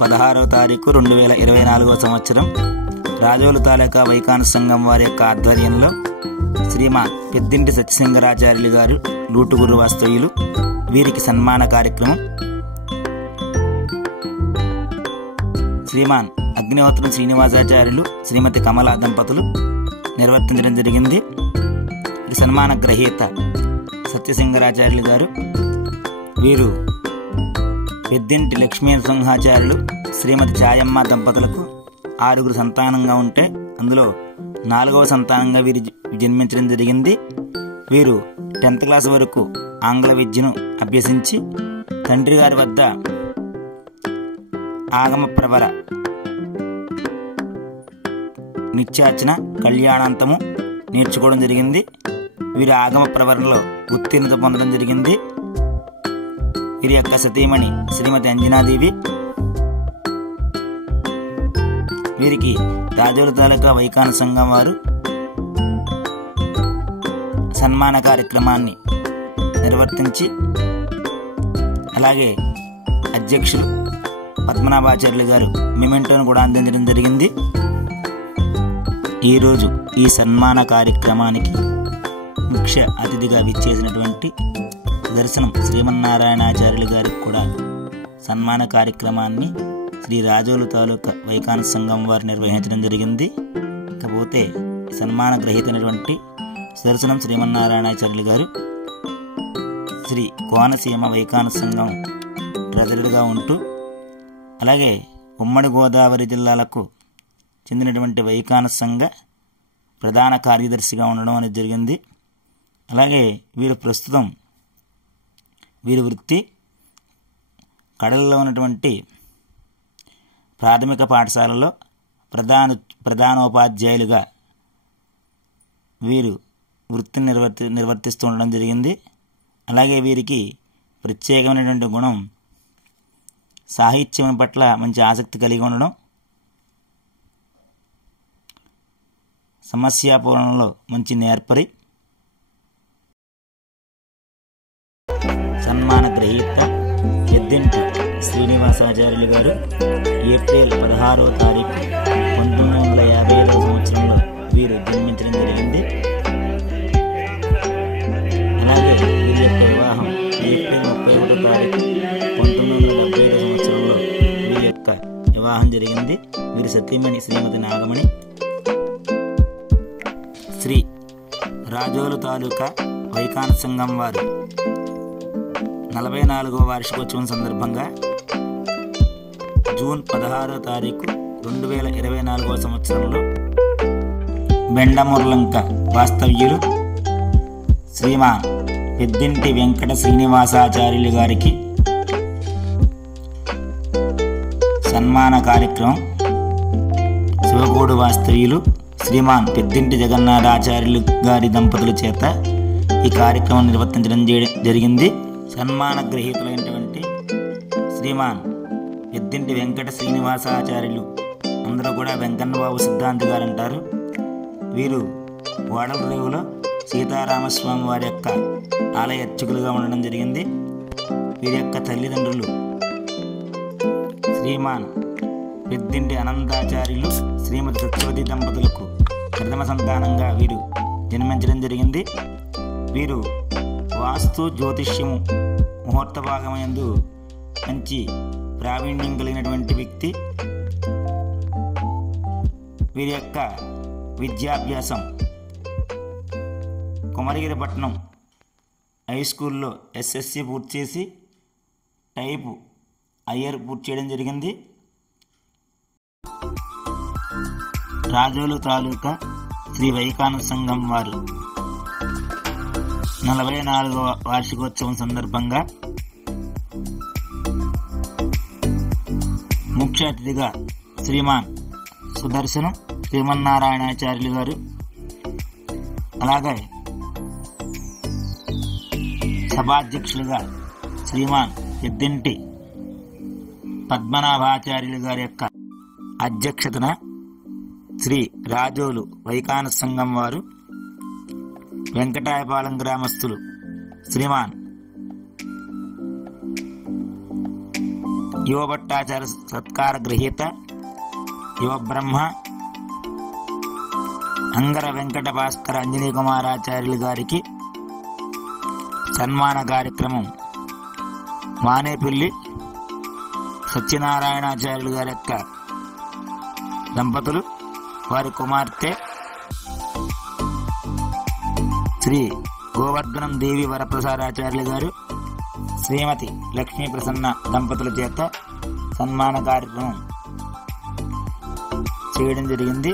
16వ తారీఖు 2024వ సంవత్సరం రాజోలు తాలూకా వైకాన సంఘం వారి యొక్క ఆధ్వర్యంలో శ్రీమాన్ పెద్దింటి సత్యసింగరాచార్యులు గారు లూటుగురు వాస్తవ్యులు వీరికి సన్మాన కార్యక్రమం శ్రీమాన్ అగ్నిహోత్రం శ్రీనివాసాచార్యులు శ్రీమతి కమలా దంపతులు నిర్వర్తించడం జరిగింది. ఈ సన్మాన గ్రహీత సత్యసింగరాచార్యులు గారు. వీరు పెద్దింటి లక్ష్మీ నృసింహాచార్యులు శ్రీమతి ఛాయమ్మ దంపతులకు 6 సంతానంగా ఉంటే అందులో 4వ సంతానంగా వీరు జన్మించడం జరిగింది. వీరు 10th క్లాస్ వరకు ఆంగ్ల విద్యను అభ్యసించి తండ్రి గారి వద్ద ఆగమ ప్రవర నిత్యార్చన కళ్యాణాంతము నేర్చుకోవడం జరిగింది. వీరి ఆగమ ప్రవరణలో ఉత్తీర్ణత పొందడం జరిగింది. వీరి యొక్క సతీమణి శ్రీమతి అంజనాదేవి. వీరికి రాజోలు తాలూకా వైకాన సంఘం వారు సన్మాన కార్యక్రమాన్ని నిర్వర్తించి అలాగే అధ్యక్షులు పద్మనాభాచార్యులు గారు మెమెంటోను కూడా అందించడం జరిగింది. ఈరోజు ఈ సన్మాన కార్యక్రమానికి ముఖ్య అతిథిగా విచ్చేసినటువంటి దర్శనం శ్రీమన్నారాయణాచార్యులు గారికి కూడా సన్మాన కార్యక్రమాన్ని శ్రీ రాజోలు తాలూకా వైకాన సంఘం వారు నిర్వహించడం జరిగింది. ఇకపోతే సన్మాన గ్రహీతైనటువంటి దర్శనం శ్రీమన్నారాయణాచార్యులు గారు శ్రీ కోనసీమ వైకాన సంఘం ట్రెజరర్గా ఉంటూ అలాగే ఉమ్మడి గోదావరి జిల్లాలకు చెందినటువంటి వైకాన సంఘ ప్రధాన కార్యదర్శిగా ఉండడం అనేది జరిగింది. అలాగే వీరు ప్రస్తుతం వీరి వృత్తి కడలలో ఉన్నటువంటి ప్రాథమిక పాఠశాలలో ప్రధానోపాధ్యాయులుగా వీరు వృత్తిని నిర్వర్తిస్తూ ఉండడం జరిగింది. అలాగే వీరికి ప్రత్యేకమైనటువంటి గుణం సాహిత్యం పట్ల మంచి ఆసక్తి కలిగి ఉండడం, సమస్యాపూరణలో మంచి నేర్పరి. సన్మాన గ్రహీత పెద్దింటి శ్రీనివాసాచార్యులు గారు ఏప్రిల్ 16వ తారీఖు 1955వ సంవత్సరంలో వీరు జన్మించడం జరిగింది. అలాగే వీరి యొక్క వివాహం ఏప్రిల్ 31వ తారీఖు 1975వ సంవత్సరంలో వీరి యొక్క వివాహం జరిగింది. వీరి సతీమణి శ్రీమతి నాగమణి. శ్రీ రాజోలు తాలూకా వైకాన సంఘం వారు 44వ వార్షికోత్సవం సందర్భంగా జూన్ 16వ తారీఖు 2024వ సంవత్సరంలో బెండముర్లంక వాస్తవ్యులు శ్రీమాన్ పెద్దింటి వెంకట శ్రీనివాసాచార్యులు గారికి సన్మాన కార్యక్రమం శివగోడు వాస్తవ్యులు శ్రీమాన్ పెద్దింటి జగన్నాథాచార్యులు గారి దంపతుల చేత ఈ కార్యక్రమం నిర్వర్తించడం జరిగింది. సన్మాన గ్రహీతులైనటువంటి శ్రీమాన్ పెద్దింటి వెంకట శ్రీనివాసాచార్యులు అందరూ కూడా వెంకన్నబాబు సిద్ధాంతి గారు అంటారు. వీరు వాడల రేవులో సీతారామస్వామి వారి యొక్క ఆలయ అర్చకులుగా ఉండడం జరిగింది. వీరి యొక్క తల్లిదండ్రులు శ్రీమాన్ పెద్దింటి అనంతాచార్యులు శ్రీమతి సత్యవతి దంపతులకు ప్రథమ సంతానంగా వీరు జన్మించడం జరిగింది. వీరు వాస్తు జ్యోతిష్యము ముహూర్త భాగమందు మంచి ప్రావీణ్యం కలిగినటువంటి వ్యక్తి. వీరి యొక్క విద్యాభ్యాసం కుమరగిరిపట్నం హై స్కూల్లో ఎస్ఎస్సి పూర్తి చేసి టైపు ఐఆర్ పూర్తి చేయడం జరిగింది. రాజోలు తాలూకా శ్రీ వైకాన సంఘం వారు 44వ వార్షికోత్సవం సందర్భంగా ముఖ్య అతిథిగా శ్రీమాన్ సుదర్శనం శ్రీమన్నారాయణాచార్యులు గారు అలాగే సభాధ్యక్షులుగా శ్రీమాన్ పెద్దింటి పద్మనాభాచార్యులు గారి యొక్క అధ్యక్షతన శ్రీ రాజోలు వైకాన సంఘం వారు వెంకటాయపాలెం గ్రామస్తులు శ్రీమాన్ యువ భట్టాచార్య సత్కార గ్రహీత యువ బ్రహ్మ అంగర వెంకట భాస్కర అంజనీ కుమారాచార్యులు గారికి సన్మాన కార్యక్రమం మానేపల్లి సత్యనారాయణాచార్యులు గారి యొక్క దంపతులు, వారి కుమార్తె శ్రీ గోవర్ధనం దేవి వరప్రసాదాచార్యులు గారు, శ్రీమతి లక్ష్మీ ప్రసన్న దంపతుల చేత సన్మాన కార్యక్రమం చేయడం జరిగింది.